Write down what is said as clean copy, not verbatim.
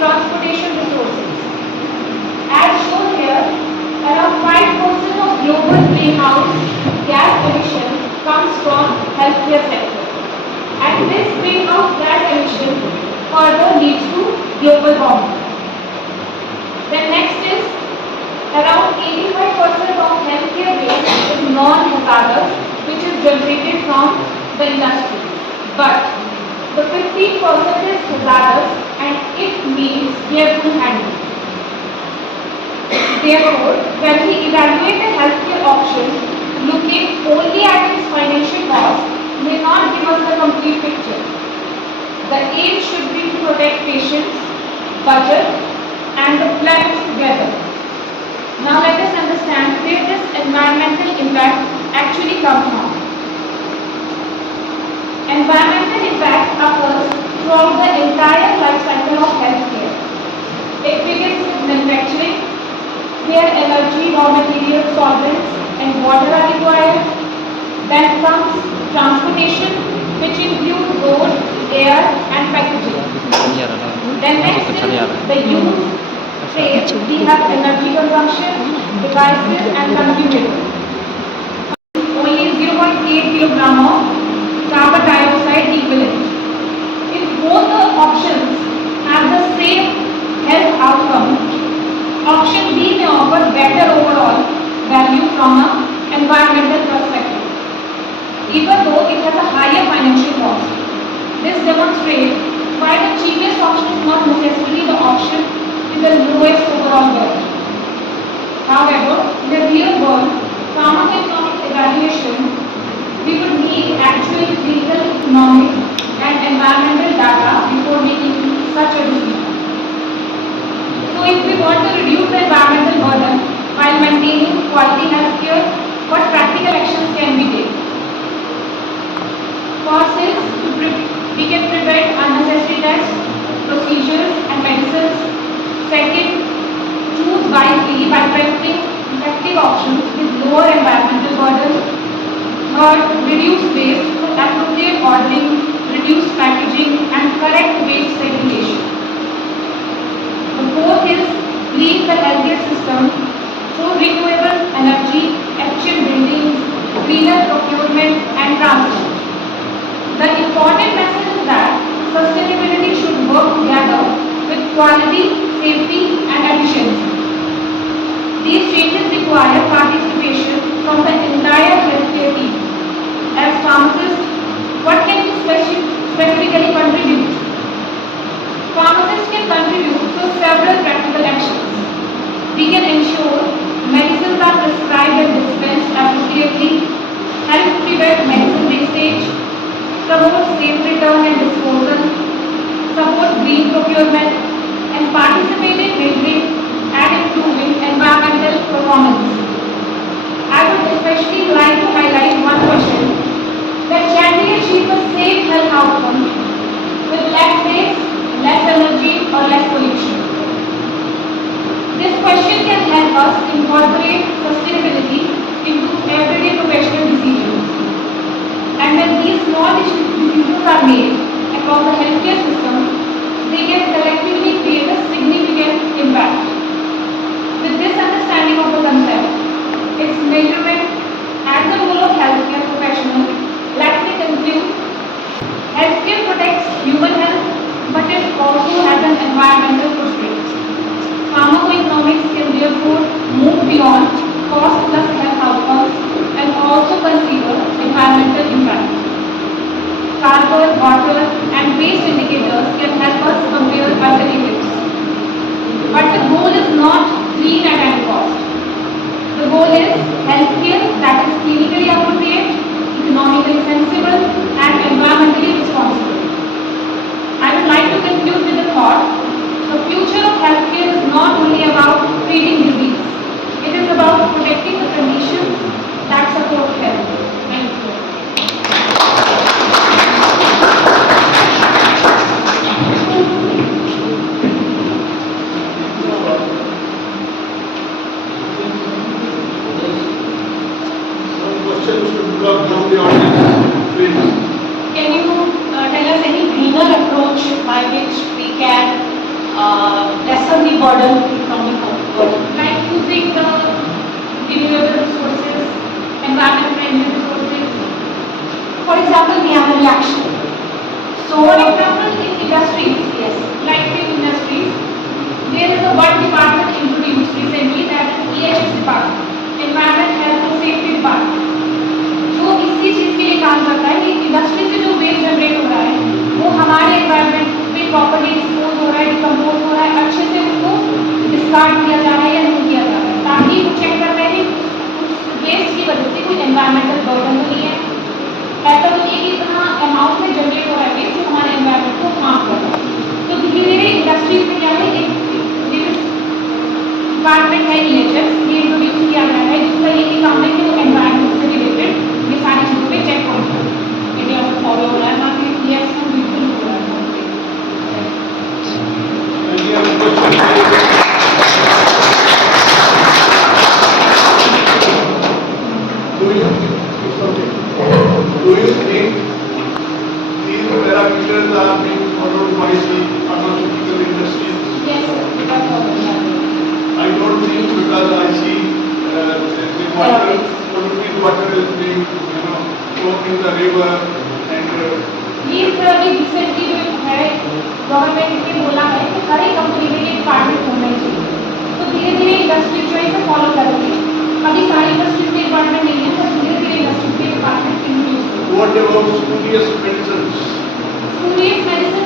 transportation resources. As shown here, around 5% of global greenhouse gas emission comes from healthcare sector. And this greenhouse gas emission further leads to global warming. Then next is around 85% of healthcare waste is non-hazardous, which is generated from the industry. But the 15% is hazardous and it needs careful handling. Therefore, when we evaluate a healthcare option, looking only at its financial cost may not give us the complete picture. The aim should be to protect patients, budget, and the planet together. Now let us understand where this environmental impact actually comes from. Environmental impact occurs throughout the entire life cycle of healthcare. It begins with manufacturing, where energy, raw materials, solvents, and water are required. Then comes transportation, which includes road, air, and packaging. Then next is the use phase. We have energy consumption, devices, and consumables. Only 0.8 kilogram of carbon dioxide equivalent. If both the options have the same health outcome, option B may offer better overall value from an environmental perspective, even though it has a higher financial cost. This demonstrates why the cheapest option is not necessarily the option with the lowest overall value. However, in the real world, pharmacoeconomic evaluation, we would need actual clinical, economic, and environmental data before making such a decision. So if we want to reduce the environmental burden while maintaining quality healthcare, what practical actions can be taken? First is we can prevent unnecessary tests, procedures, and medicines. Second, choose wisely by preferring effective options with lower environmental burden. Third, reduce waste through appropriate ordering, reduce packaging, and correct waste segregation. The fourth is green the healthcare system through renewable energy, efficient buildings, greener procurement, and transport. The important message is that sustainability should work together with quality, safety, and efficiency. These changes require participation from the entire healthcare team. As pharmacists, what can you specifically contribute? Pharmacists can contribute to several practical actions. We can ensure medicines are prescribed and dispensed appropriately, help prevent medicine wastage, promote safe return and disposal, support green procurement, and participate in measuring and improving environmental performance. I would especially like to highlight one question: that can we achieve the same health outcome with less waste, less energy, or less pollution? This question can help us incorporate sustainability into everyday professional decisions. And when these small decisions are made across the healthcare system, they can collectively create a significant impact. With this understanding of the concept, its measurement, and the role of healthcare professionals, let me conclude. Healthcare protects human health, but it also has an environmental footprint. Pharmacoeconomics can therefore move beyond cost plus health outcomes and also consider environmental impact. Carbon, water, and waste indicators Do you, it's okay. Do you think these parameters are being followed by the pharmaceutical industries? Yes, sir. We are following that. I don't think because I see the water, polluted water is being, thrown in the river and ये sir अभी recently जो है government ने बोला है कि हर एक company में ये डिपार्टमेंट होना चाहिए, तो धीरे धीरे इंडस्ट्री जो है इसे फॉलो करेंगे। अभी सारी इंडस्ट्रीज के डिपार्टमेंट नहीं है, पर धीरे धीरे इंडस्ट्रीज के department include what about spurious medicines? Spurious medicine